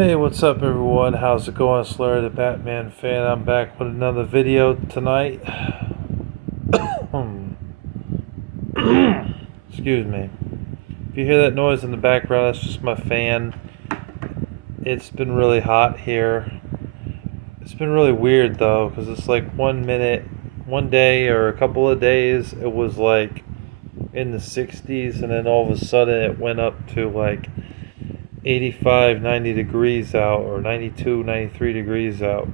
Hey, what's up everyone? How's it going? Slayer the Batman fan. I'm back with another video tonight. Excuse me. If you hear that noise in the background, that's just my fan. It's been really hot here. It's been really weird though, because it's like one day or a couple of days, it was like in the 60s, and then all of a sudden it went up to like 85, 90 degrees out, or 92, 93 degrees out.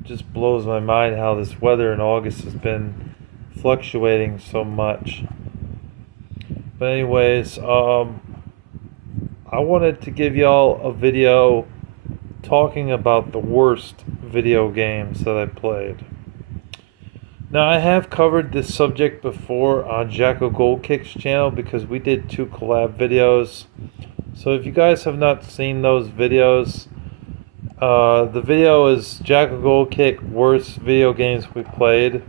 It just blows my mind how this weather in August has been fluctuating so much. But anyways, I wanted to give y'all a video talking about the worst video games that I played. Now, I have covered this subject before on Jacko Goldkick's channel because we did 2 collab videos. So if you guys have not seen those videos, the video is Jacko Goldkick worst video games we played.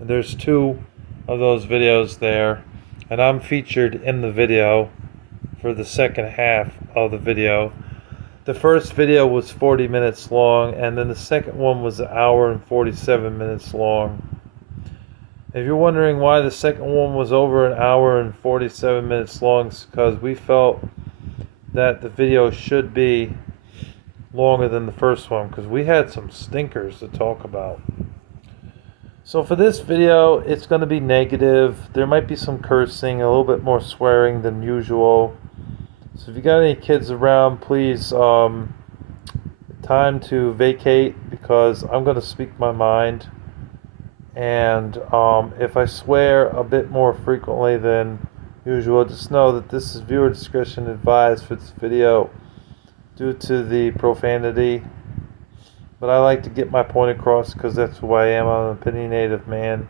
There's 2 of those videos there, and I'm featured in the video for the second half of the video. The first video was 40 minutes long, and then the second one was 1 hour and 47 minutes long. If you're wondering why the second one was over 1 hour and 47 minutes long, it's because we felt that the video should be longer than the first one, because we had some stinkers to talk about. So for this video, it's going to be negative. There might be some cursing, a little bit more swearing than usual. So if you got any kids around, please, time to vacate, because I'm going to speak my mind. And if I swear a bit more frequently than usual, just know that this is viewer discretion advised for this video due to the profanity. But I like to get my point across because that's who I am. I'm an opinionated man.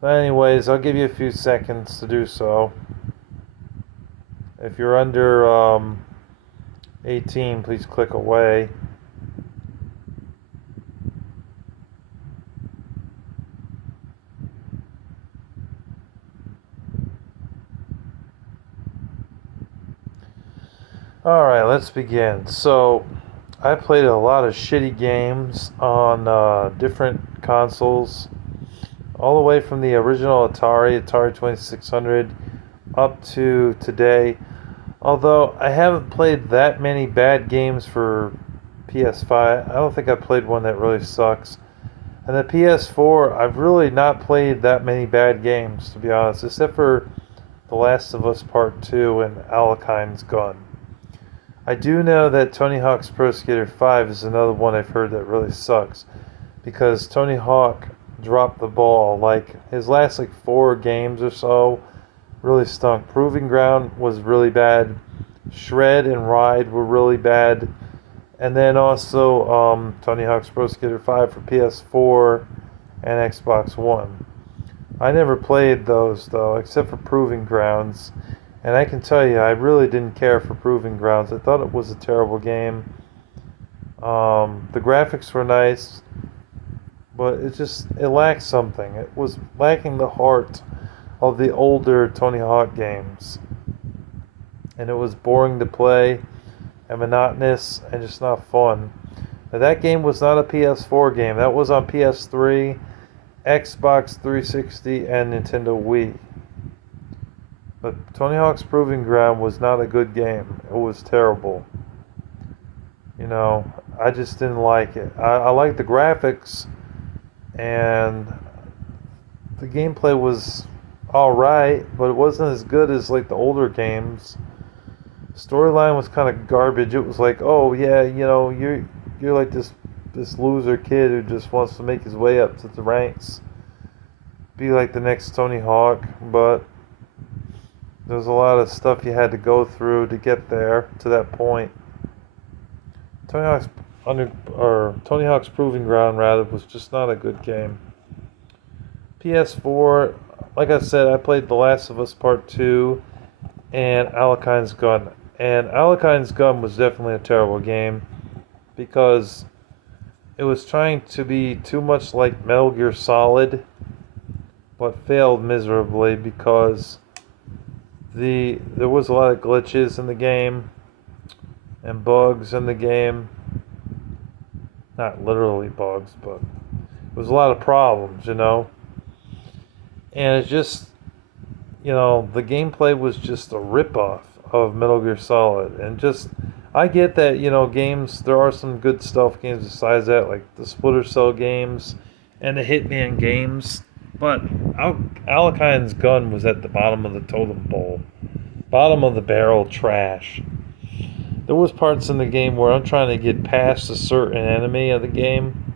But anyways, I'll give you a few seconds to do so. If you're under 18, please click away. Alright, let's begin. So, I played a lot of shitty games on different consoles, all the way from the original Atari 2600, up to today. Although I haven't played that many bad games for PS5, I don't think I played one that really sucks. And the PS4, I've really not played that many bad games, to be honest, except for The Last of Us Part 2 and Alakine's Gun. I do know that Tony Hawk's Pro Skater 5 is another one I've heard that really sucks, because Tony Hawk dropped the ball. Like, his last 4 games or so really stunk. Proving Ground was really bad. Shred and Ride were really bad. And then also Tony Hawk's Pro Skater 5 for PS4 and Xbox One. I never played those though, except for Proving Grounds. And I can tell you, I really didn't care for Proving Grounds. I thought it was a terrible game. The graphics were nice, but it lacked something. It was lacking the heart of the older Tony Hawk games. And it was boring to play, and monotonous, and just not fun. Now, that game was not a PS4 game. That was on PS3, Xbox 360, and Nintendo Wii. But Tony Hawk's Proving Ground was not a good game. It was terrible. You know, I just didn't like it. I liked the graphics, and the gameplay was alright, but it wasn't as good as the older games. Storyline was kind of garbage. It was like, oh yeah, you're like this loser kid who just wants to make his way up to the ranks, be like the next Tony Hawk, but there's a lot of stuff you had to go through to get there, to that point. Tony Hawk's Proving Ground, rather, was just not a good game. PS4, like I said, I played The Last of Us Part 2 and Alakine's Gun. And Alakine's Gun was definitely a terrible game, because it was trying to be too much like Metal Gear Solid, but failed miserably because there was a lot of glitches in the game. and bugs in the game. Not literally bugs, but there was a lot of problems, And it's just, the gameplay was just a ripoff of Metal Gear Solid. And just, I get that, games, there are some good stealth games besides that, like the Splinter Cell games and the Hitman games. But Alakine's gun was at the bottom of the totem pole. Bottom of the barrel trash. There was parts in the game where I'm trying to get past a certain enemy of the game,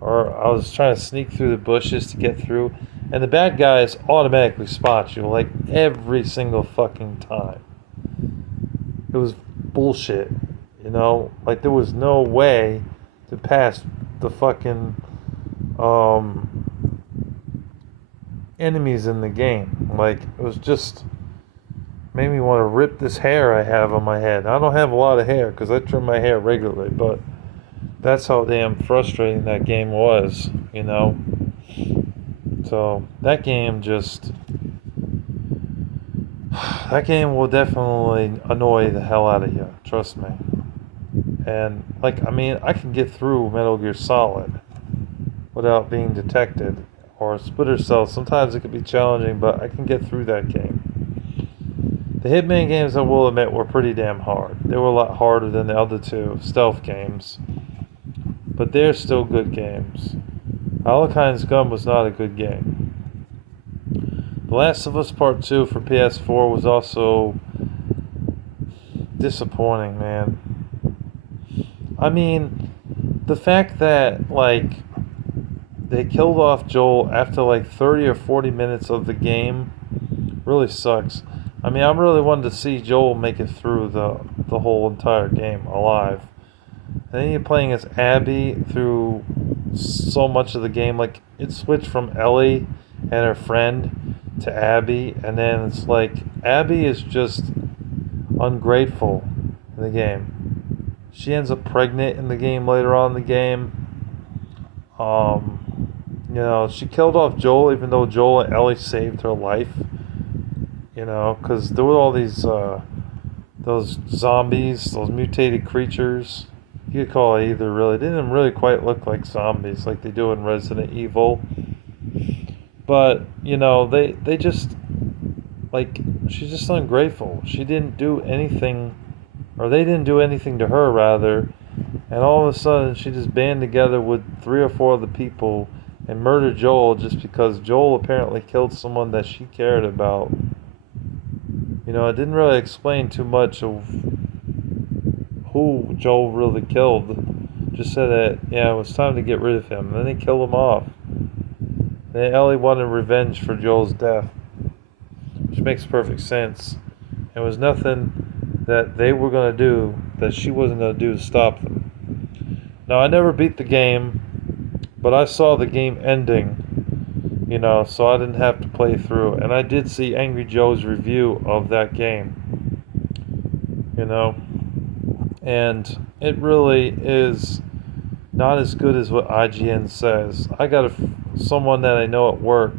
or I was trying to sneak through the bushes to get through, and the bad guys automatically spot you, like, every single fucking time. It was bullshit, Like, there was no way to pass the fucking, enemies in the game. Like, it was just made me want to rip this hair I have on my head. I don't have a lot of hair because I trim my hair regularly, but that's how damn frustrating that game was, So that game that game will definitely annoy the hell out of you, trust me. And I can get through Metal Gear Solid without being detected, or Splinter Cell. Sometimes it can be challenging, but I can get through that game. The Hitman games, I will admit, were pretty damn hard. They were a lot harder than the other two stealth games, but they're still good games. Alakine's Gun was not a good game. The Last of Us Part 2 for PS4 was also disappointing, man. I mean, the fact that, they killed off Joel after 30 or 40 minutes of the game really sucks. I mean, I really wanted to see Joel make it through the whole entire game alive. And then you're playing as Abby through so much of the game. Like, it switched from Ellie and her friend to Abby, and then it's like Abby is just ungrateful in the game. She ends up pregnant in the game later on in the game. She killed off Joel, even though Joel and Ellie saved her life. Because there were all these, those zombies, those mutated creatures. You could call it either, really. They didn't really quite look like zombies like they do in Resident Evil. But, they just, she's just ungrateful. She didn't do anything, or they didn't do anything to her, rather. And all of a sudden, she just banded together with 3 or 4 other people and murdered Joel just because Joel apparently killed someone that she cared about. It didn't really explain too much of who Joel really killed. Just said that, it was time to get rid of him. And then they killed him off. Then Ellie wanted revenge for Joel's death, which makes perfect sense. It was nothing that they were going to do that she wasn't going to do to stop them. Now, I never beat the game, but I saw the game ending. So I didn't have to play through. And I did see Angry Joe's review of that game. And it really is not as good as what IGN says. I got someone that I know at work.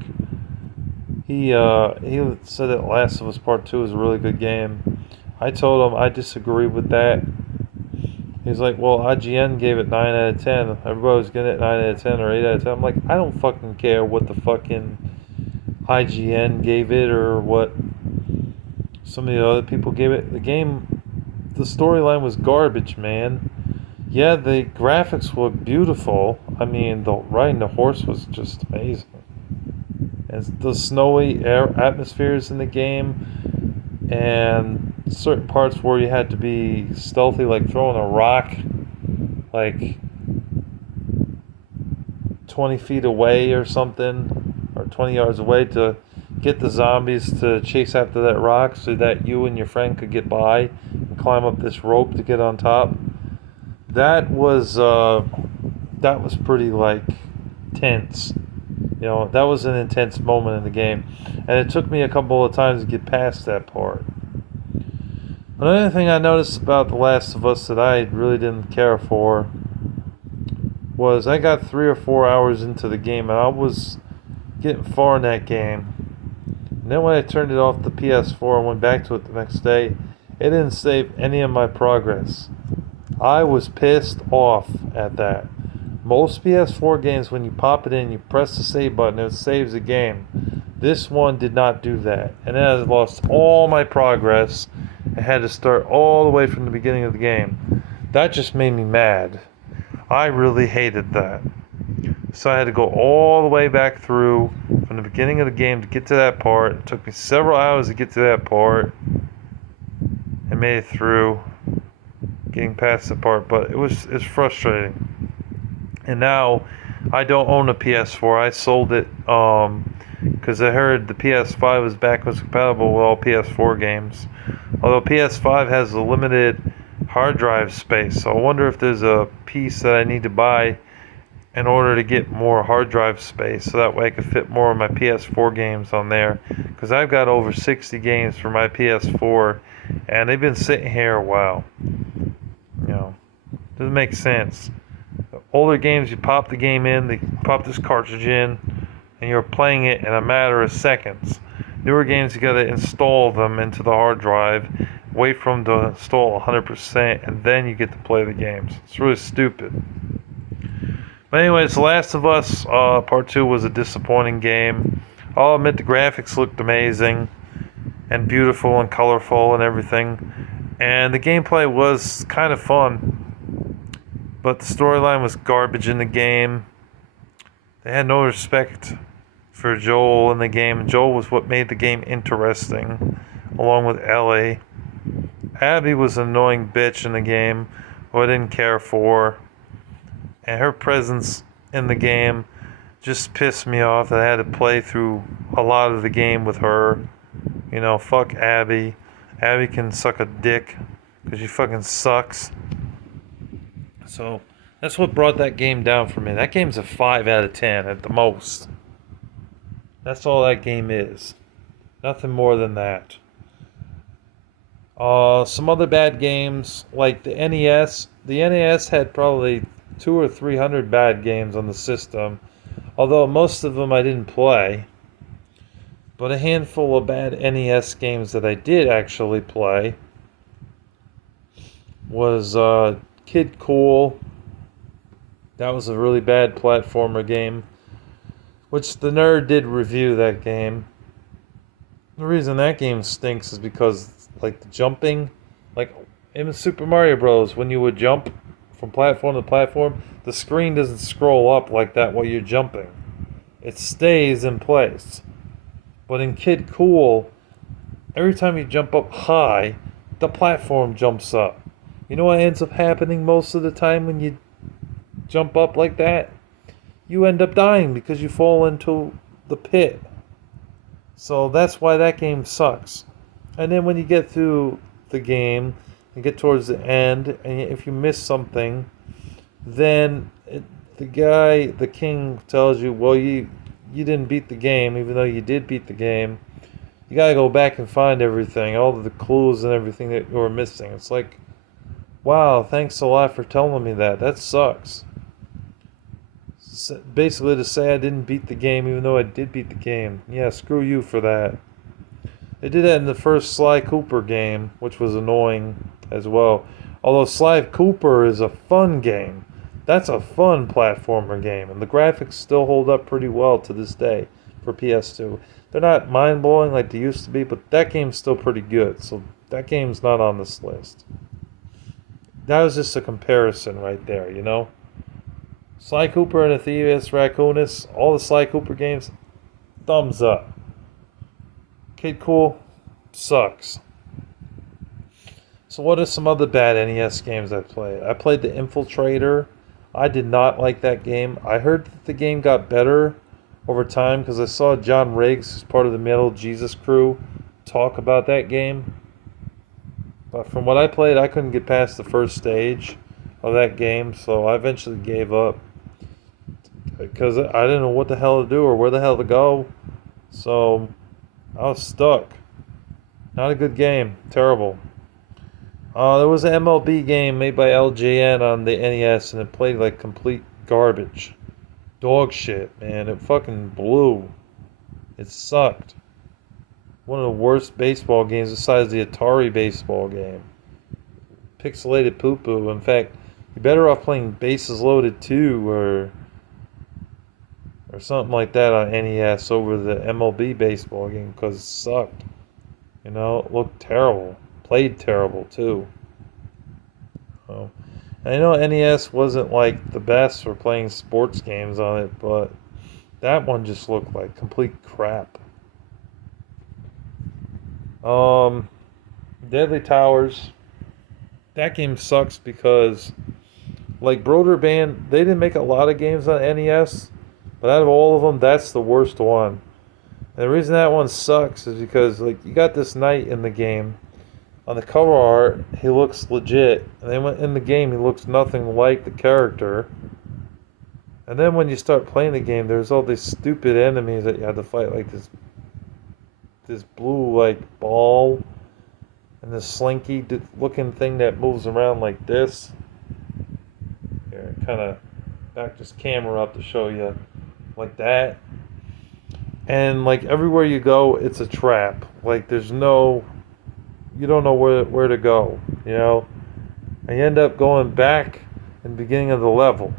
He said that Last of Us Part 2 is a really good game. I told him I disagree with that. He's like, well, IGN gave it 9 out of 10. Everybody was getting it 9 out of 10 or 8 out of 10. I'm like, I don't fucking care what the fucking IGN gave it or what some of the other people gave it. The storyline was garbage, man. Yeah, the graphics were beautiful. I mean, riding the horse was just amazing. And the snowy atmospheres in the game, and certain parts where you had to be stealthy, like throwing a rock 20 feet away or something, or 20 yards away, to get the zombies to chase after that rock so that you and your friend could get by and climb up this rope to get on top. That was pretty tense. That was an intense moment in the game, and it took me a couple of times to get past that part. Another thing I noticed about The Last of Us that I really didn't care for was I got 3 or 4 hours into the game, and I was getting far in that game. And then when I turned it off the PS4 and went back to it the next day, It didn't save any of my progress. I was pissed off at that. Most PS4 games, when you pop it in, you press the save button, it saves the game. This one did not do that. And then I lost all my progress and had to start all the way from the beginning of the game. That just made me mad. I really hated that. So I had to go all the way back through from the beginning of the game to get to that part. It took me several hours to get to that part. I made it through, getting past the part, but it's frustrating. And now I don't own a PS4. I sold it because I heard the PS5 was backwards compatible with all PS4 games. Although PS5 has a limited hard drive space, so I wonder if there's a piece that I need to buy in order to get more hard drive space, so that way I can fit more of my PS4 games on there. Because I've got over 60 games for my PS4, and they've been sitting here a while. You know, doesn't make sense. The older games, you pop the game in, they pop this cartridge in, and you're playing it in a matter of seconds. Newer games, you gotta install them into the hard drive, wait for them to install 100%, and then you get to play the games. It's really stupid. But anyways, The Last of Us Part 2 was a disappointing game. I'll admit the graphics looked amazing and beautiful and colorful and everything. And the gameplay was kind of fun. But the storyline was garbage in the game. They had no respect for Joel in the game. And Joel was what made the game interesting, along with Ellie. Abby was an annoying bitch in the game who I didn't care for. And her presence in the game just pissed me off that I had to play through a lot of the game with her. You know, fuck Abby. Abby can suck a dick because she fucking sucks. So that's what brought that game down for me. That game's a 5 out of 10 at the most. That's all that game is. Nothing more than that. Some other bad games like the NES. The NES had probably 200 or 300 bad games on the system, although most of them I didn't play. But a handful of bad NES games that I did actually play was Kid Cool. That was a really bad platformer game, which the nerd did review that game. The reason that game stinks is because, like, the jumping, like in Super Mario Bros., when you would jump from platform to platform, the screen doesn't scroll up like that while you're jumping. It stays in place. But in Kid Cool, every time you jump up high, the platform jumps up. You know what ends up happening most of the time when you jump up like that? You end up dying because you fall into the pit. So that's why that game sucks. And then when you get through the game and get towards the end, and if you miss something, then the king tells you, well, you didn't beat the game, even though you did beat the game. You gotta go back and find everything, all of the clues and everything that you were missing. It's like, wow, thanks a lot for telling me that. That sucks. Basically to say I didn't beat the game, even though I did beat the game. Yeah, screw you for that. They did that in the first Sly Cooper game, which was annoying as well. Although Sly Cooper is a fun game. That's a fun platformer game, and the graphics still hold up pretty well to this day for PS2. They're not mind-blowing like they used to be, but that game's still pretty good, so that game's not on this list. That was just a comparison right there, you know? Sly Cooper and Atheus Raccoonus, all the Sly Cooper games, thumbs up. Kid Cool sucks. So what are some other bad NES games I played? I played The Infiltrator. I did not like that game. I heard that the game got better over time because I saw John Riggs, who's part of the Metal Jesus crew, talk about that game. But from what I played, I couldn't get past the first stage of that game, so I eventually gave up because I didn't know what the hell to do or where the hell to go. So I was stuck. Not a good game. Terrible. There was an MLB game made by LJN on the NES, and it played like complete garbage. Dog shit, man. It fucking blew. It sucked. one of the worst baseball games besides the Atari baseball game. Pixelated poo-poo. In fact, you're better off playing Bases Loaded 2 or something like that on NES over the MLB baseball game because it sucked. You know, it looked terrible. Played terrible, too. So, and I know NES wasn't like the best for playing sports games on it, but that one just looked like complete crap. Deadly Towers. That game sucks because, like Broder Band, they didn't make a lot of games on NES, but out of all of them, that's the worst one. And the reason that one sucks is because, like, you got this knight in the game. On the cover art, he looks legit, and then in the game, he looks nothing like the character. And then when you start playing the game, there's all these stupid enemies that you have to fight, like this blue like ball and this slinky looking thing that moves around like this. Here, kind of back this camera up to show you like that. And like everywhere you go, it's a trap. Like you don't know where to go, you know. And you end up going back in the beginning of the level.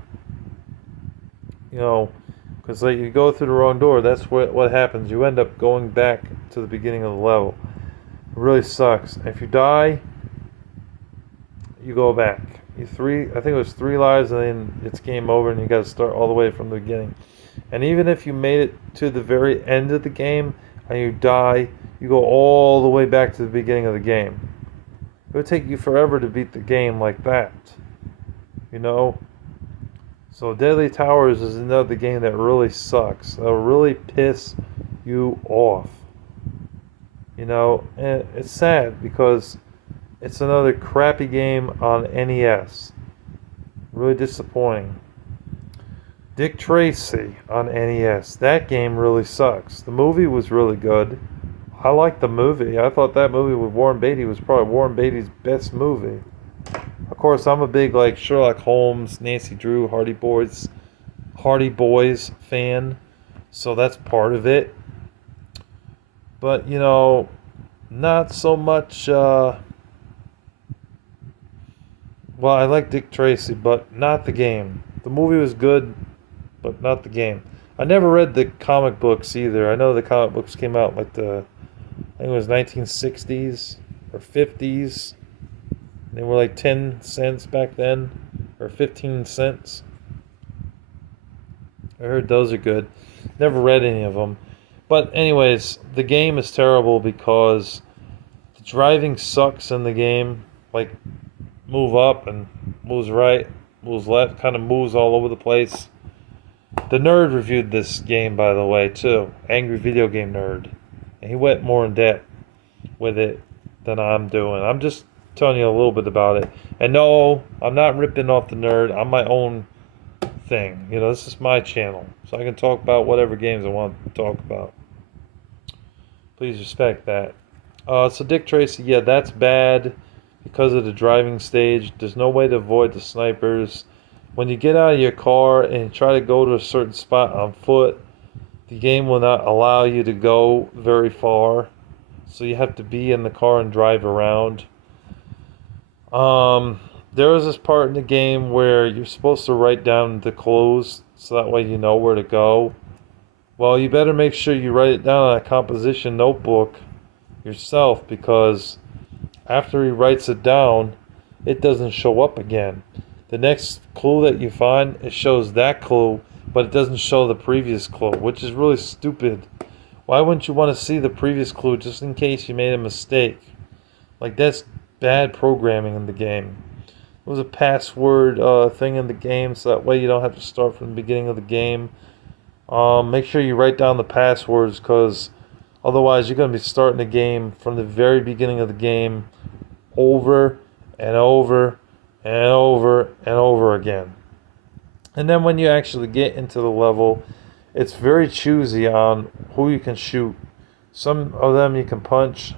You know, because like you go through the wrong door, that's what happens. You end up going back to the beginning of the level. It really sucks. If you die, you go back. I think it was 3 lives, and then it's game over, and you got to start all the way from the beginning. And even if you made it to the very end of the game and you die, you go all the way back to the beginning of the game. It would take you forever to beat the game like that, you know. So Deadly Towers is another game that really sucks. That'll really piss you off. You know, and it's sad because it's another crappy game on NES. Really disappointing. Dick Tracy on NES. That game really sucks. The movie was really good. I liked the movie. I thought that movie with Warren Beatty was probably Warren Beatty's best movie. Of course, I'm a big like Sherlock Holmes, Nancy Drew, Hardy Boys fan, so that's part of it. But you know, not so much. Well, I like Dick Tracy, but not the game. The movie was good, but not the game. I never read the comic books either. I know the comic books came out like I think it was 1960s or 50s. They were like 10 cents back then, or 15 cents. I heard those are good. Never read any of them. But anyways, the game is terrible because the driving sucks in the game. Like, move up and moves right, moves left, kind of moves all over the place. The Nerd reviewed this game, by the way, too. Angry Video Game Nerd. And he went more in depth with it than I'm doing. I'm just telling you a little bit about it. And no, I'm not ripping off the Nerd. I'm my own thing. You know, this is my channel. So I can talk about whatever games I want to talk about. Please respect that. So Dick Tracy, yeah, that's bad because of the driving stage. There's no way to avoid the snipers. When you get out of your car and try to go to a certain spot on foot, the game will not allow you to go very far. So you have to be in the car and drive around. There was this part in the game where you're supposed to write down the clues so that way you know where to go. Well, you better make sure you write it down on a composition notebook yourself, because after he writes it down, it doesn't show up again. The next clue that you find, it shows that clue, but it doesn't show the previous clue, which is really stupid. Why wouldn't you want to see the previous clue just in case you made a mistake? Like, that's bad programming in the game. There was a password thing in the game, so that way you don't have to start from the beginning of the game. Make sure you write down the passwords, because otherwise you're going to be starting the game from the very beginning of the game over and over and over and over again. And then when you actually get into the level, it's very choosy on who you can shoot. Some of them you can punch,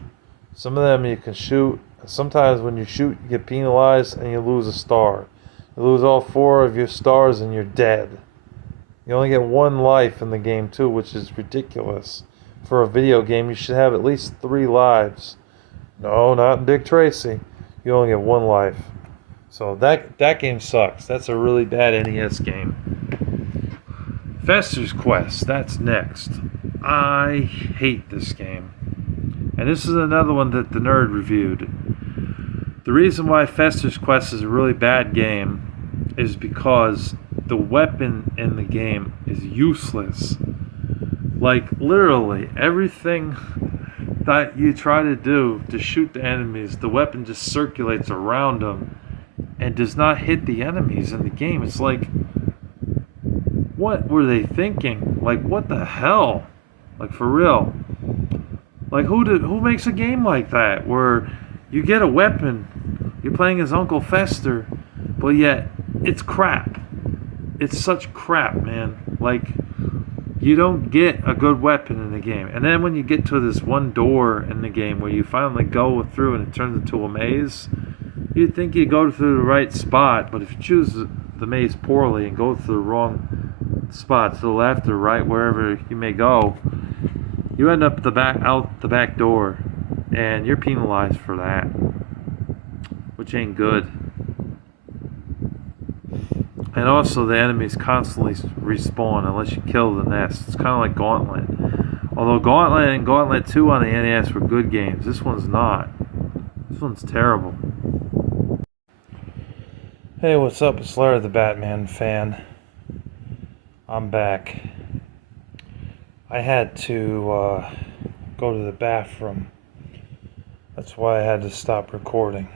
some of them you can shoot. Sometimes when you shoot, you get penalized and you lose a star. You lose all 4 of your stars and you're dead. You only get 1 life in the game too, which is ridiculous. for a video game, you should have at least 3 lives. No, not in Dick Tracy. You only get 1 life. So that game sucks. That's a really bad NES game. Fester's Quest, that's next. I hate this game. And this is another one that the nerd reviewed. The reason why Fester's Quest is a really bad game is because the weapon in the game is useless. Like, literally, everything that you try to do to shoot the enemies, the weapon just circulates around them and does not hit the enemies in the game. It's like, what were they thinking? Like, what the hell? Like, for real. Like, who makes a game like that where you get a weapon, you're playing as Uncle Fester, but yet it's crap. It's such crap, man. Like, you don't get a good weapon in the game. And then when you get to this one door in the game where you finally go through and it turns into a maze, you'd think you go through the right spot, but if you choose the maze poorly and go through the wrong spot, to the left or right, wherever you may go, you end up out the back door, and you're penalized for that, which ain't good. And also, the enemies constantly respawn unless you kill the nest. It's kind of like Gauntlet. Although Gauntlet and Gauntlet 2 on the NES were good games, this one's not. This one's terrible. Hey, what's up? It's Larry the Batman fan. I'm back. I had to go to the bathroom. That's why I had to stop recording.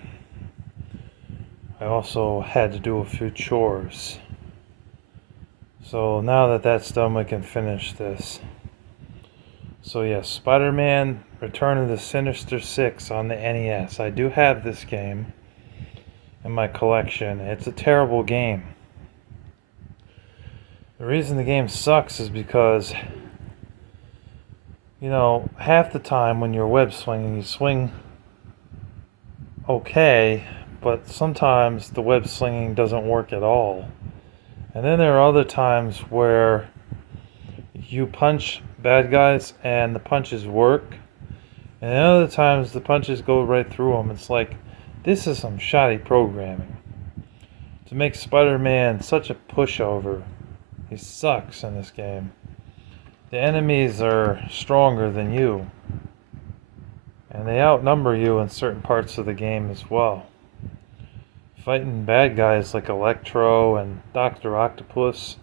I also had to do a few chores. So now that that's done, we can finish this. So yes, Spider-Man Return of the Sinister Six on the NES. I do have this game in my collection. It's a terrible game. The reason the game sucks is because, you know, half the time when you're web swinging, you swing okay, but sometimes the web slinging doesn't work at all. And then there are other times where you punch bad guys and the punches work, and then other times the punches go right through them. It's like, this is some shoddy programming to make Spider-Man such a pushover. He sucks in this game. The enemies are stronger than you, and they outnumber you in certain parts of the game as well. Fighting bad guys like Electro and Dr. Octopus,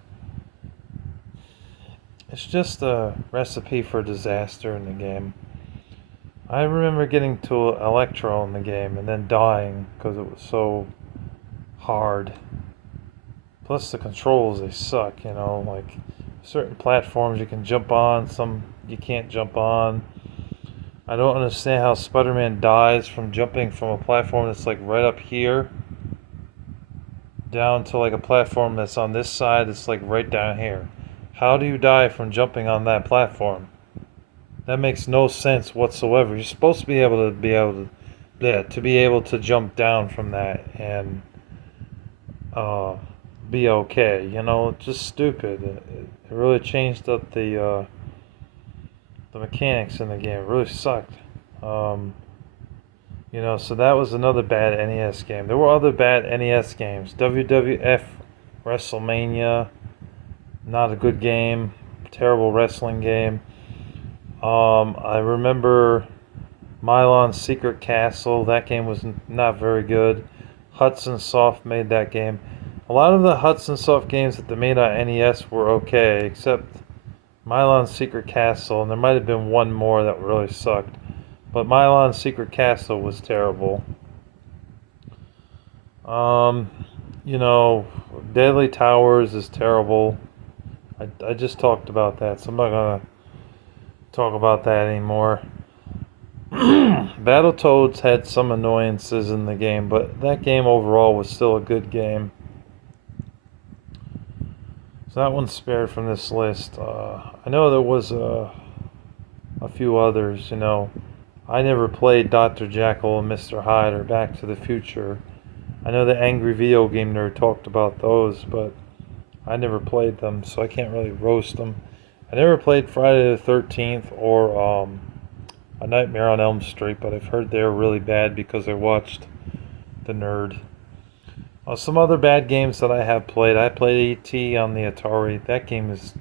it's just a recipe for disaster in the game. I remember getting to Electro in the game and then dying because it was so hard. Plus the controls, they suck, you know, like certain platforms you can jump on, some you can't jump on. I don't understand how Spider-Man dies from jumping from a platform that's like right up here down to like a platform that's on this side that's like right down here. How do you die from jumping on that platform? That makes no sense whatsoever. You're supposed to be able to jump down from that and be okay. You know, it's just stupid. It really changed up the mechanics in the game. It really sucked. You know, so that was another bad NES game. There were other bad NES games. WWF WrestleMania, not a good game. Terrible wrestling game. I remember Mylon's Secret Castle. That game was not very good. Hudson Soft made that game. A lot of the Hudson Soft games that they made on NES were okay, except Mylon's Secret Castle, and there might have been one more that really sucked. But Mylon's Secret Castle was terrible. You know, Deadly Towers is terrible. I just talked about that, so I'm not gonna talk about that anymore. Battletoads had some annoyances in the game, but that game overall was still a good game. So that one's spared from this list. I know there was a few others, you know. I never played Dr. Jekyll and Mr. Hyde or Back to the Future. I know the Angry Video Game Nerd talked about those, but I never played them, so I can't really roast them. I never played Friday the 13th or A Nightmare on Elm Street, but I've heard they're really bad because I watched The Nerd. Some other bad games that I have played. I played E.T. on the Atari. That game is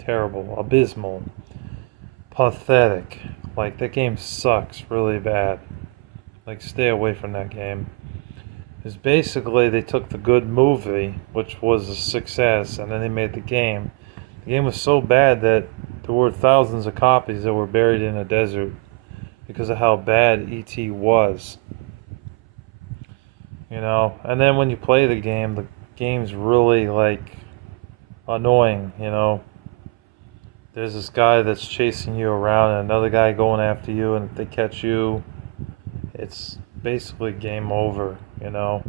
terrible, abysmal, pathetic. Like, that game sucks really bad. Like, stay away from that game. Because basically they took the good movie, which was a success, and then they made the game. The game was so bad that there were thousands of copies that were buried in a desert because of how bad E.T. was. You know, and then when you play the game's really, like, annoying, you know. There's this guy that's chasing you around and another guy going after you, and if they catch you, it's basically game over, you know.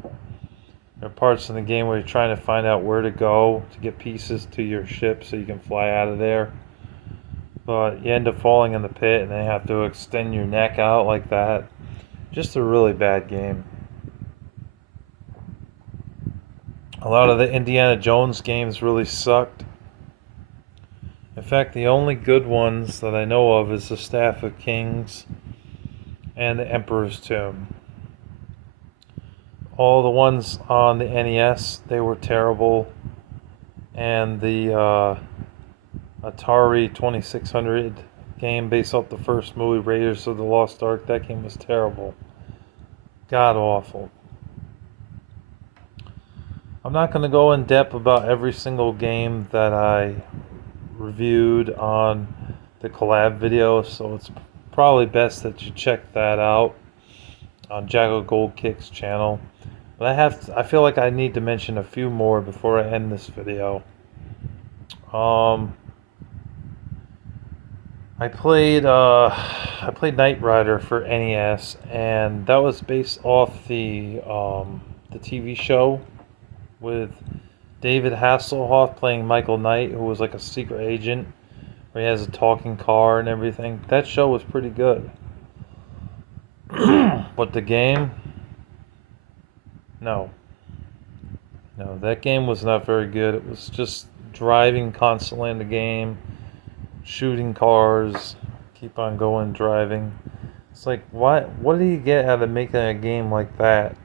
There are parts in the game where you're trying to find out where to go to get pieces to your ship so you can fly out of there. But you end up falling in the pit and then you have to extend your neck out like that. Just a really bad game. A lot of the Indiana Jones games really sucked. In fact, the only good ones that I know of is the Staff of Kings and the Emperor's Tomb. All the ones on the NES, they were terrible. And the Atari 2600 game based off the first movie, Raiders of the Lost Ark, that game was terrible. God awful. I'm not going to go in depth about every single game that I reviewed on the collab video, so it's probably best that you check that out on Jaggo Gold Kick's channel. But I feel like I need to mention a few more before I end this video. I played Knight Rider for NES, and that was based off the TV show with David Hasselhoff playing Michael Knight, who was like a secret agent, where he has a talking car and everything. That show was pretty good. But the game, no, that game was not very good. It was just driving constantly in the game, shooting cars, keep on going, driving. It's like, what do you get out of making a game like that?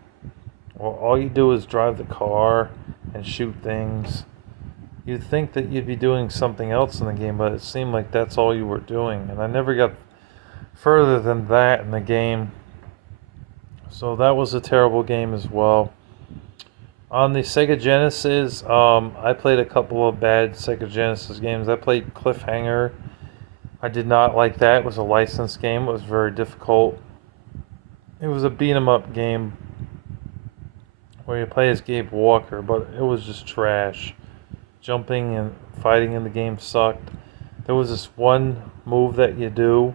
Well, all you do is drive the car and shoot things. You'd think that you'd be doing something else in the game, but it seemed like that's all you were doing. And I never got further than that in the game. So that was a terrible game as well. On the Sega Genesis, I played a couple of bad Sega Genesis games. I played Cliffhanger. I did not like that. It was a licensed game. It was very difficult. It was a beat-em-up game where you play as Gabe Walker, but it was just trash. Jumping and fighting in the game sucked. There was this one move that you do,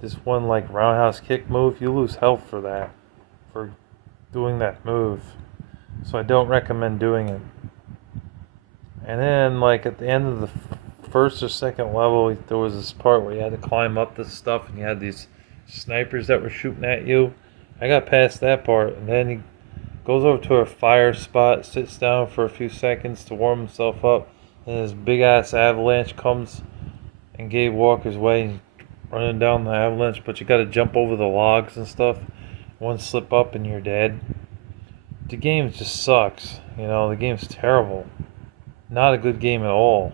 this one like roundhouse kick move. You lose health for that, for doing that move. So I don't recommend doing it. And then, like, at the end of the first or second level, there was this part where you had to climb up this stuff, and you had these snipers that were shooting at you. I got past that part, and then he goes over to a fire spot, sits down for a few seconds to warm himself up, and this big-ass avalanche comes in Gabe Walker's way, running down the avalanche, but you gotta jump over the logs and stuff. One slip up and you're dead. The game just sucks. You know, the game's terrible. Not a good game at all.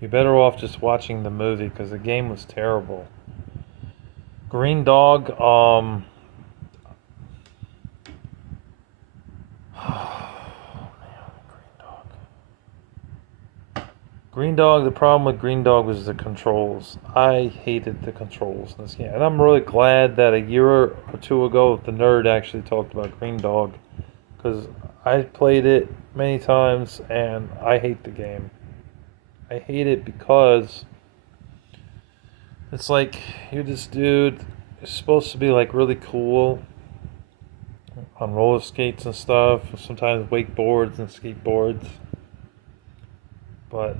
You're better off just watching the movie because the game was terrible. Green Dog, Green Dog, the problem with Green Dog was the controls. I hated the controls in this game. And I'm really glad that a year or two ago, the Nerd actually talked about Green Dog. Because I played it many times and I hate the game. I hate it because it's like you're this dude is supposed to be like really cool on roller skates and stuff, sometimes wakeboards and skateboards. But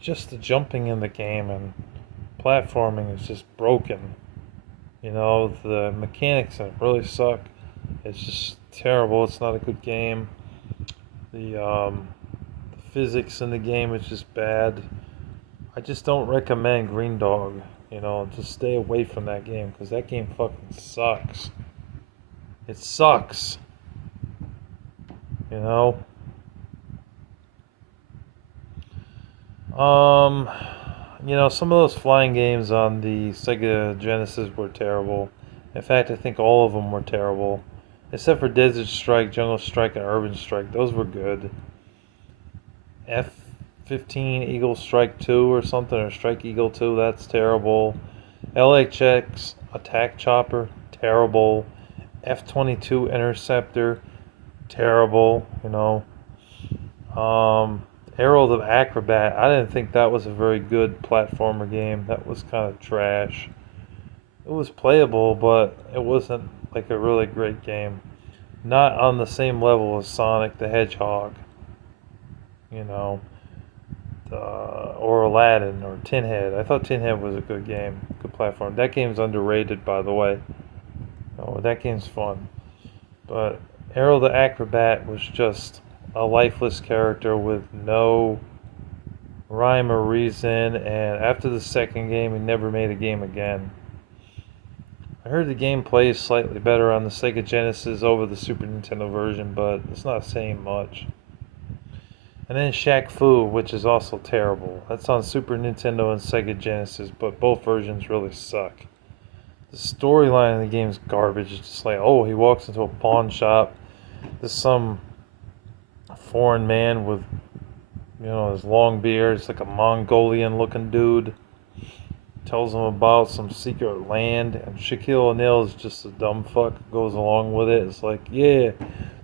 just the jumping in the game and platforming is just broken. You know, the mechanics really suck. It's just terrible. It's not a good game. The physics in the game is just bad. I just don't recommend Green Dog. Just stay away from that game because that game fucking sucks. It sucks. You know. Um, some of those flying games on the Sega Genesis were terrible. In fact, I think all of them were terrible, except for Desert Strike, Jungle Strike, and Urban Strike. Those were good. F-15 Eagle Strike 2 or something, or Strike Eagle 2, that's terrible. LHX Attack Chopper, terrible. F-22 Interceptor, terrible. Arrow the Acrobat, I didn't think that was a very good platformer game. That was kind of trash. It was playable, but it wasn't like a really great game. Not on the same level as Sonic the Hedgehog, you know, or Aladdin or Tin Head. I thought Tin Head was a good game, good platform. That game's underrated, by the way. That game's fun. But Arrow the Acrobat was just a lifeless character with no rhyme or reason, and after the second game, he never made a game again. I heard the gameplay is slightly better on the Sega Genesis over the Super Nintendo version, but it's not saying much. And then Shaq Fu, which is also terrible. That's on Super Nintendo and Sega Genesis, but both versions really suck. The storyline in the game is garbage. It's just like, oh, he walks into a pawn shop. There's some foreign man with, his long beard. It's like a Mongolian looking dude. Tells him about some secret land, and Shaquille O'Neal is just a dumb fuck. Goes along with it. It's like, yeah,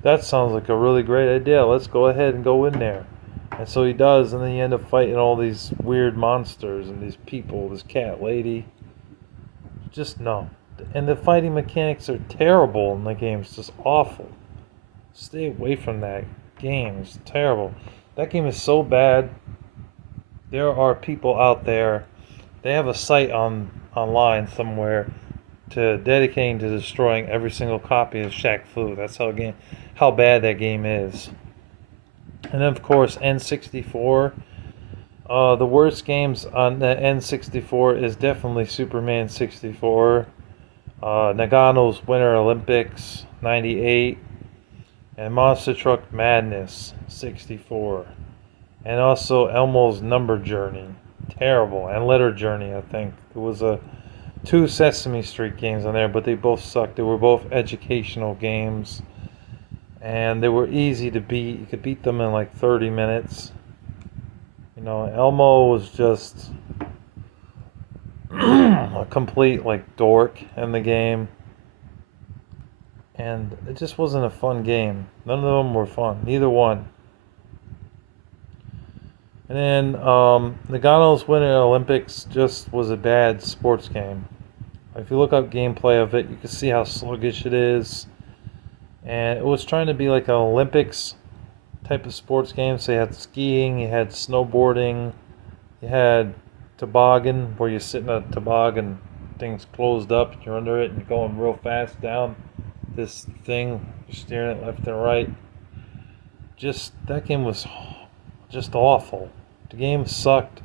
that sounds like a really great idea. Let's go ahead and go in there. And so he does, and then you end up fighting all these weird monsters and these people, this cat lady. Just no. And the fighting mechanics are terrible in the game. It's just awful. Stay away from that game. It's terrible. That game is so bad. There are people out there. They have a site online somewhere dedicating to destroying every single copy of Shaq Fu. That's how bad that game is. And then of course N64. The worst games on the N64 is definitely Superman 64, Nagano's Winter Olympics 98, and Monster Truck Madness 64, and also Elmo's Number Journey, terrible, and Letter Journey. I think there was two Sesame Street games on there, but they both sucked. They were both educational games, and they were easy to beat. You could beat them in like 30 minutes. Elmo was just a complete dork in the game, and it just wasn't a fun game. None of them were fun, neither one. And then Nagano's Winter Olympics just was a bad sports game. If you look up gameplay of it, you can see how sluggish it is, and it was trying to be like an Olympics type of sports game. So you had skiing, you had snowboarding, you had toboggan, where you sit in a toboggan, thing's closed up, you're under it, and you're going real fast down this thing, you're steering it left and right. That game was just awful. The game sucked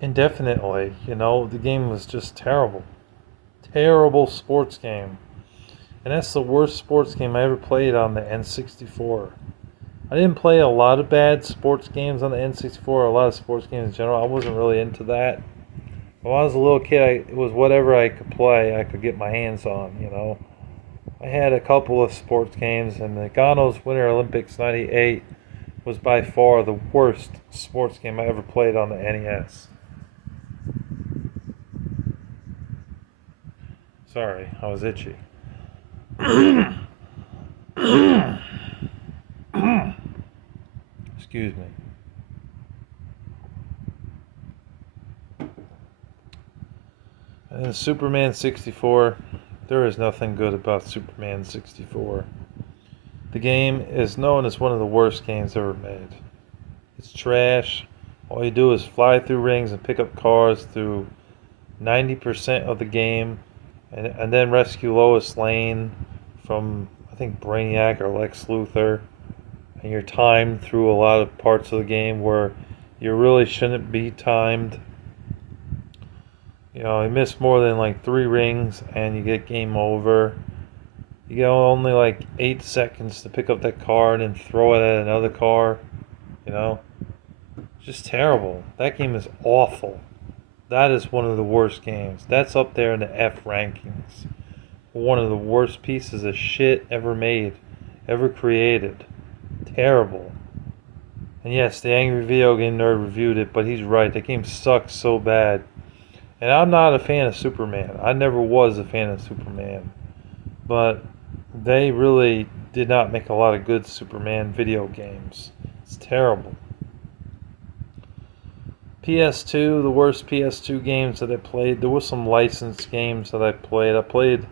indefinitely. The game was just terrible. Terrible sports game. And that's the worst sports game I ever played on the N64. I didn't play a lot of bad sports games on the N64, or a lot of sports games in general. I wasn't really into that. When I was a little kid, it was whatever I could play, I could get my hands on, I had a couple of sports games, and the Nagano's Winter Olympics 98 was by far the worst sports game I ever played on the NES. Sorry, I was itchy. Excuse me. And then Superman 64, there is nothing good about Superman 64. The game is known as one of the worst games ever made. It's trash. All you do is fly through rings and pick up cars through 90% of the game, and then rescue Lois Lane from, I think, Brainiac or Lex Luthor. And you're timed through a lot of parts of the game where You really shouldn't be timed. You know, you miss more than like 3 rings and you get game over. You get only like 8 seconds to pick up that card and throw it at another car. You know, just terrible. That game is awful. That is one of the worst games. That's up there in the F rankings. One of the worst pieces of shit ever made, ever created. Terrible. And yes, the Angry Video Game Nerd reviewed it, but he's right. That game sucks so bad. And I'm not a fan of Superman. I never was a fan of Superman. But they really did not make a lot of good Superman video games. It's terrible. PS2, the worst PS2 games that I played. There were some licensed games that I played. I played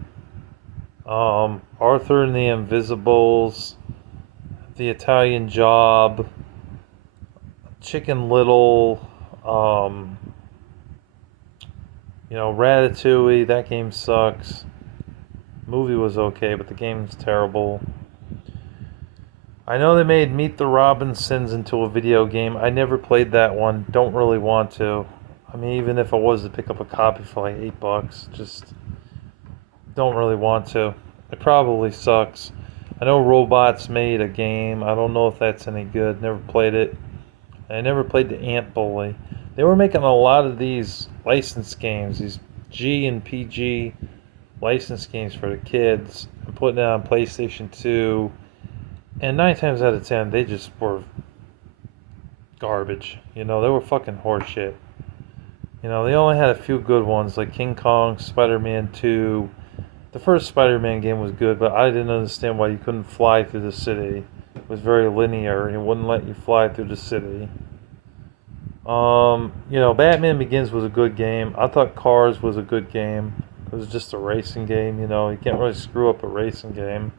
Arthur and the Invisibles, The Italian Job, Chicken Little, Ratatouille. That game sucks. Movie was okay, but the game's terrible. I know they made Meet the Robinsons into a video game. I never played that one. Don't really want to. I mean, even if I was to pick up a copy for like $8, just don't really want to. It probably sucks. I know Robots made a game. I don't know if that's any good. Never played it. I never played the Ant Bully. They were making a lot of these licensed games, these G and PG licensed games for the kids, and putting it on PlayStation 2. And 9 times out of 10, they just were garbage. They were fucking horseshit. They only had a few good ones, like King Kong, Spider-Man 2. The first Spider-Man game was good, but I didn't understand why you couldn't fly through the city. It was very linear, and it wouldn't let you fly through the city. Batman Begins was a good game. I thought Cars was a good game. It was just a racing game, you can't really screw up a racing game.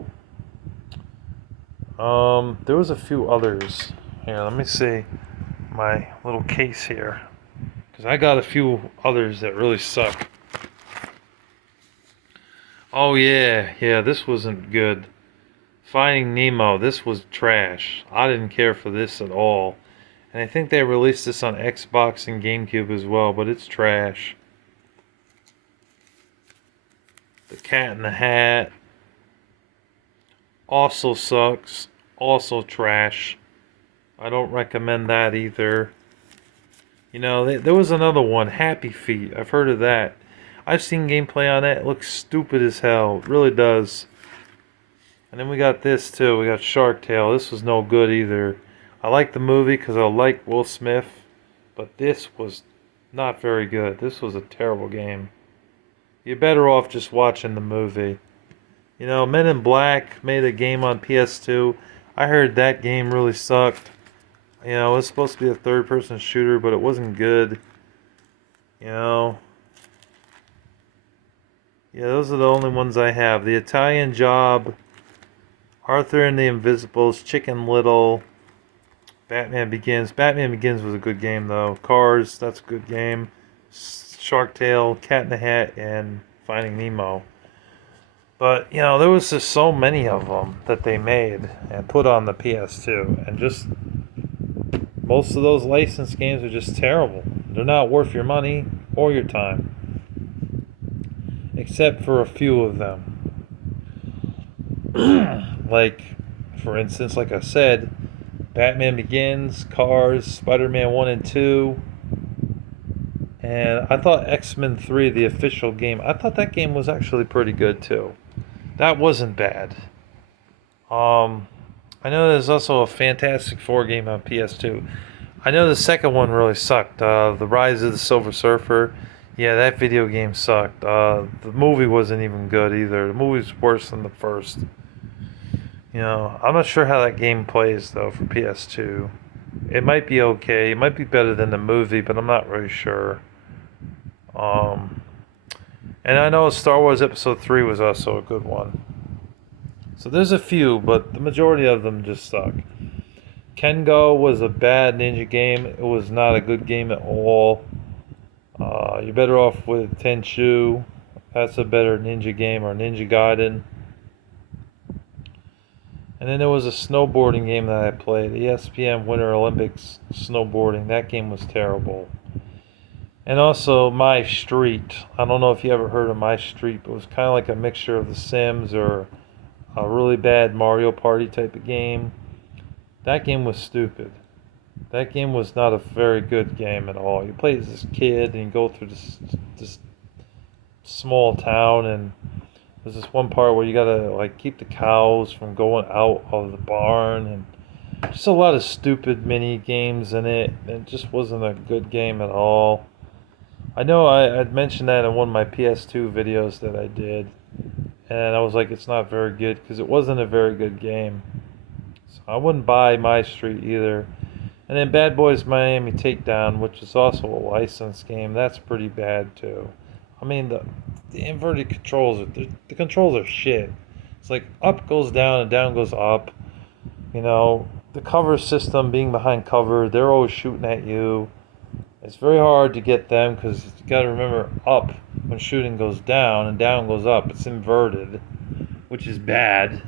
There was a few others. Here, let me see my little case here, because I got a few others that really suck. Oh yeah, this wasn't good. Finding Nemo, this was trash. I didn't care for this at all. And I think they released this on Xbox and GameCube as well, but it's trash. The Cat in the Hat also sucks. Also trash. I don't recommend that either. There was another one, Happy Feet. I've heard of that. I've seen gameplay on that. It looks stupid as hell. It really does. And then we got this too. We got Shark Tale. This was no good either. I like the movie because I like Will Smith, but this was not very good. This was a terrible game. You're better off just watching the movie. Men in Black made a game on PS2. I heard that game really sucked. It was supposed to be a third-person shooter, but it wasn't good. Yeah, those are the only ones I have. The Italian Job, Arthur and the Invisibles, Chicken Little, Batman Begins. Batman Begins was a good game, though. Cars, that's a good game. Shark Tale, Cat in the Hat, and Finding Nemo. But, there was just so many of them that they made and put on the PS2. And just, most of those licensed games are just terrible. They're not worth your money or your time. Except for a few of them. Like, for instance, like I said, Batman Begins, Cars, Spider-Man 1 and 2. And I thought X-Men 3, the official game, I thought that game was actually pretty good too. That wasn't bad. I know there's also a Fantastic Four game on PS2. I know the second one really sucked. The Rise of the Silver Surfer. Yeah, that video game sucked. The movie wasn't even good either. The movie's worse than the first. I'm not sure how that game plays though for PS2. It might be okay. It might be better than the movie, but I'm not really sure. And I know Star Wars Episode 3 was also a good one. So there's a few, but the majority of them just suck. Kengo was a bad ninja game. It was not a good game at all. You're better off with Tenchu. That's a better ninja game, or Ninja Gaiden. And then there was a snowboarding game that I played, ESPN Winter Olympics snowboarding. That game was terrible. And also My Street. I don't know if you ever heard of My Street, but it was kind of like a mixture of The Sims or a really bad Mario Party type of game. That game was stupid. That game was not a very good game at all. You play as this kid and you go through this small town, and there's this one part where you gotta like keep the cows from going out of the barn, and just a lot of stupid mini games in it. It just wasn't a good game at all. I know I'd mentioned that in one of my PS2 videos that I did, and I was like, it's not very good because it wasn't a very good game. So I wouldn't buy My Street either. And then Bad Boys Miami Takedown, which is also a licensed game, that's pretty bad too. I mean, the inverted controls, the controls are shit. It's like up goes down and down goes up. You know, the cover system being behind cover, they're always shooting at you. It's very hard to get them because you got to remember up when shooting goes down and down goes up. It's inverted, which is bad.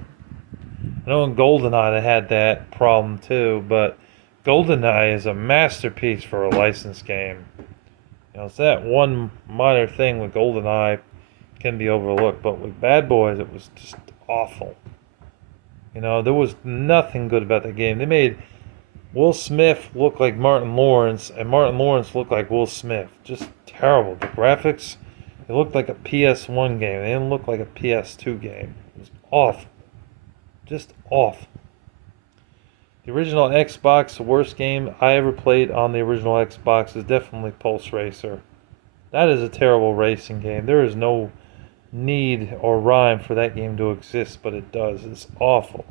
I know in GoldenEye they had that problem too, but GoldenEye is a masterpiece for a licensed game. You know, it's that one minor thing with GoldenEye can be overlooked, but with Bad Boys it was just awful. You know, there was nothing good about that game. They made Will Smith look like Martin Lawrence, and Martin Lawrence looked like Will Smith. Just terrible. The graphics, it looked like a PS1 game. They didn't look like a PS2 game. It was awful. Just awful. The original Xbox, the worst game I ever played on the original Xbox is definitely Pulse Racer. That is a terrible racing game. There is no need or rhyme for that game to exist, but it does. It's awful.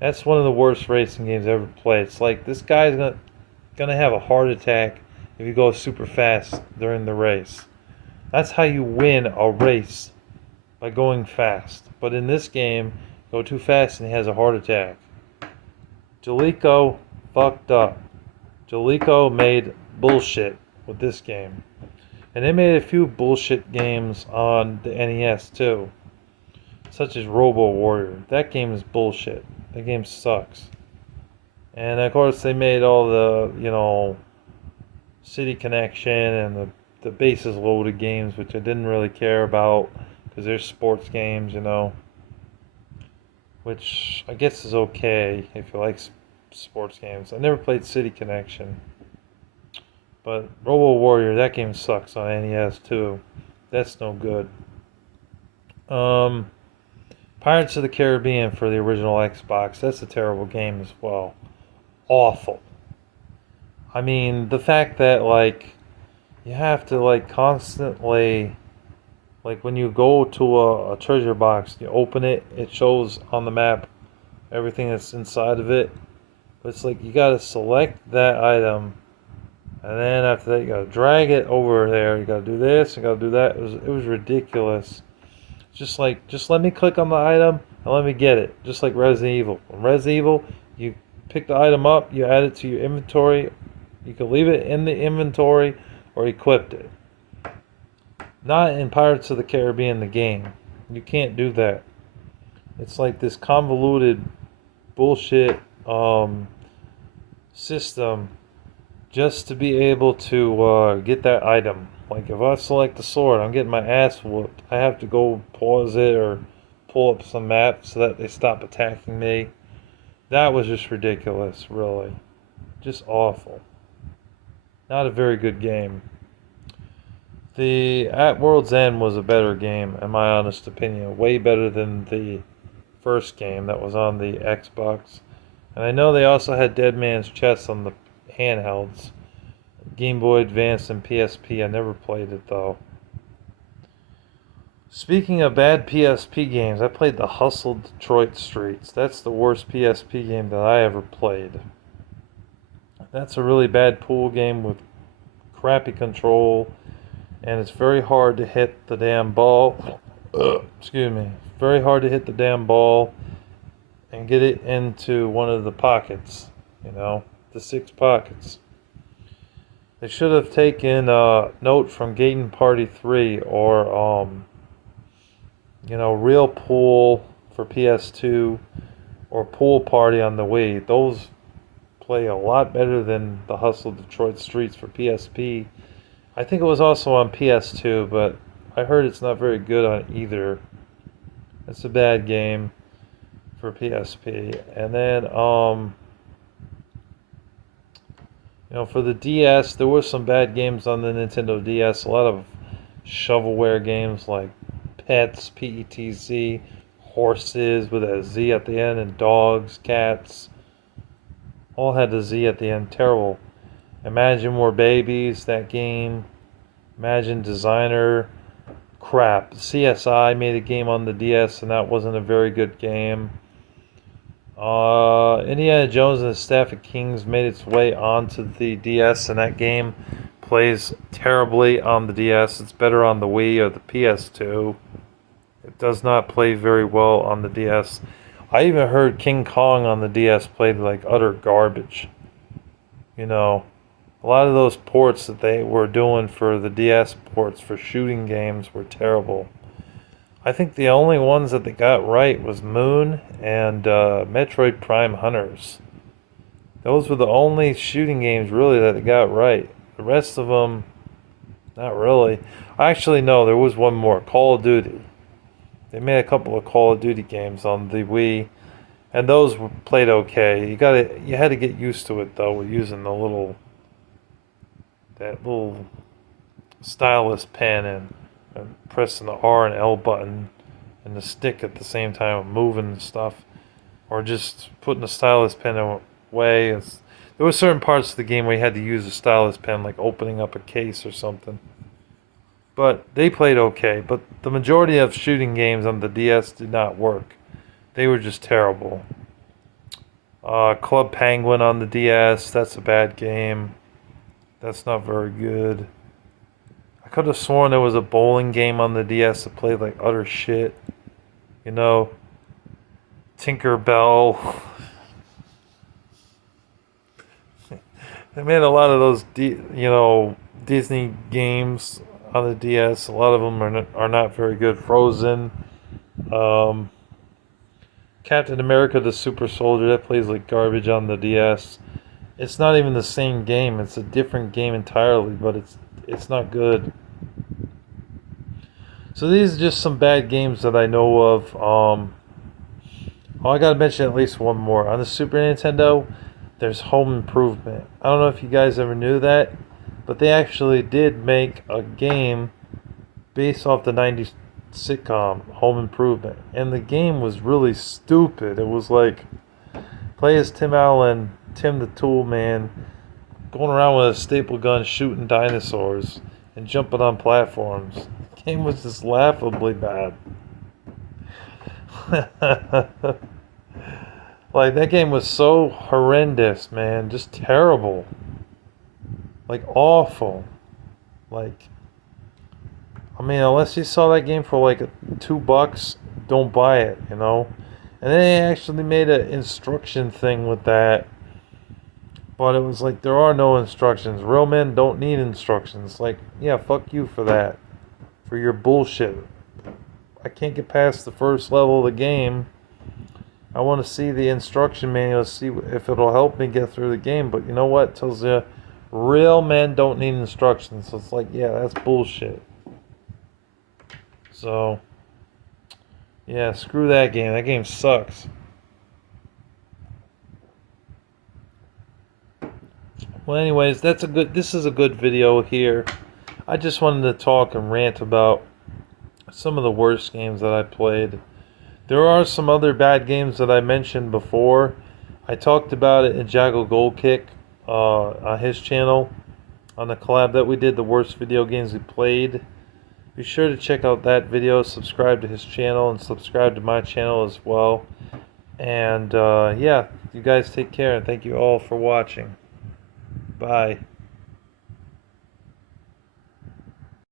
That's one of the worst racing games I ever played. It's like this guy's gonna have a heart attack if you go super fast during the race. That's how you win a race, by going fast. But in this game, go too fast and he has a heart attack. Jaleco fucked up. Jaleco made bullshit with this game. And they made a few bullshit games on the NES too, such as Robo Warrior. That game is bullshit. That game sucks. And of course they made all the, you know, City Connection and the bases loaded games, which I didn't really care about because they're sports games, you know, which I guess is okay if you like sports games. I never played City Connection, but Robo Warrior, that game sucks on NES too. That's no good. Pirates of the Caribbean for the original Xbox, that's a terrible game as well. Awful. I mean, the fact that like you have to like constantly, like when you go to a treasure box, you open it, it shows on the map everything that's inside of it. But it's like you gotta select that item, and then after that you gotta drag it over there. You gotta do this, you gotta do that. It was ridiculous. Just let me click on the item and let me get it. Just like Resident Evil. In Resident Evil, you pick the item up, you add it to your inventory. You can leave it in the inventory or equip it. Not in Pirates of the Caribbean, the game. You can't do that. It's like this convoluted bullshit system just to be able to get that item. Like if I select the sword, I'm getting my ass whooped. I have to go pause it or pull up some maps so that they stop attacking me. That was just ridiculous, really. Just awful. Not a very good game. The At World's End was a better game, in my honest opinion. Way better than the first game that was on the Xbox. And I know they also had Dead Man's Chest on the handhelds. Game Boy Advance and PSP. I never played it though. Speaking of bad PSP games, I played the Hustle Detroit Streets. That's the worst PSP game that I ever played. That's a really bad pool game with crappy control, and it's very hard to hit the damn ball. Excuse me. Very hard to hit the damn ball and get it into one of the pockets, you know, the 6 pockets. They should have taken a note from Gaten Party 3 or, you know, Real Pool for PS2 or Pool Party on the Wii. Those play a lot better than the Hustle Detroit Streets for PSP. I think it was also on PS2, but I heard it's not very good on either. It's a bad game for PSP. And then, for the DS, there were some bad games on the Nintendo DS. A lot of shovelware games like Pets, PETZ, Horses with a Z at the end, and Dogs, Cats. All had a Z at the end. Terrible. Imagine More Babies, that game. Imagine Designer. Crap. CSI made a game on the DS, and that wasn't a very good game. Indiana Jones and the Staff of Kings made its way onto the DS, and that game plays terribly on the DS. It's better on the Wii or the PS2. It does not play very well on the DS. I even heard King Kong on the DS played like utter garbage. A lot of those ports that they were doing for the DS ports for shooting games were terrible. I think the only ones that they got right was Moon and Metroid Prime Hunters. Those were the only shooting games really that they got right. The rest of them, not really. Actually, no, there was one more, Call of Duty. They made a couple of Call of Duty games on the Wii, and those were played okay. You had to get used to it though, with using that little stylus pen and pressing the R and L button and the stick at the same time of moving and stuff, or just putting the stylus pen away. There were certain parts of the game where you had to use a stylus pen, like opening up a case or something. But they played okay. But the majority of shooting games on the DS did not work. They were just terrible. Club Penguin on the DS, that's a bad game. That's not very good. I could have sworn there was a bowling game on the DS that played like utter shit. Tinker Bell. They made a lot of those, Disney games on the DS. A lot of them are not very good. Frozen. Captain America the Super Soldier, that plays like garbage on the DS. It's not even the same game. It's a different game entirely, but it's not good. So these are just some bad games that I know of. I gotta mention at least one more. On the Super Nintendo, there's Home Improvement. I don't know if you guys ever knew that, but they actually did make a game based off the 90s sitcom Home Improvement. And the game was really stupid. It was like, play as Tim Allen, Tim the Tool Man, going around with a staple gun shooting dinosaurs and jumping on platforms. The game was just laughably bad. Like, that game was so horrendous, man. Just terrible. Like, awful. Like, unless you saw that game for like $2, don't buy it, And then they actually made an instruction thing with that. But it was like, there are no instructions. Real men don't need instructions. Like, yeah, fuck you for that. For your bullshit. I can't get past the first level of the game. I want to see the instruction manual, see if it'll help me get through the game. But you know what? It tells you real men don't need instructions. So it's like, yeah, that's bullshit. So, yeah, screw that game. That game sucks. Well, anyways, this is a good video here. I just wanted to talk and rant about some of the worst games that I played. There are some other bad games that I mentioned before. I talked about it in Jaggle Gold Kick on his channel, on the collab that we did, the worst video games we played. Be sure to check out that video, subscribe to his channel, and subscribe to my channel as well. And yeah, you guys take care, and thank you all for watching. Bye.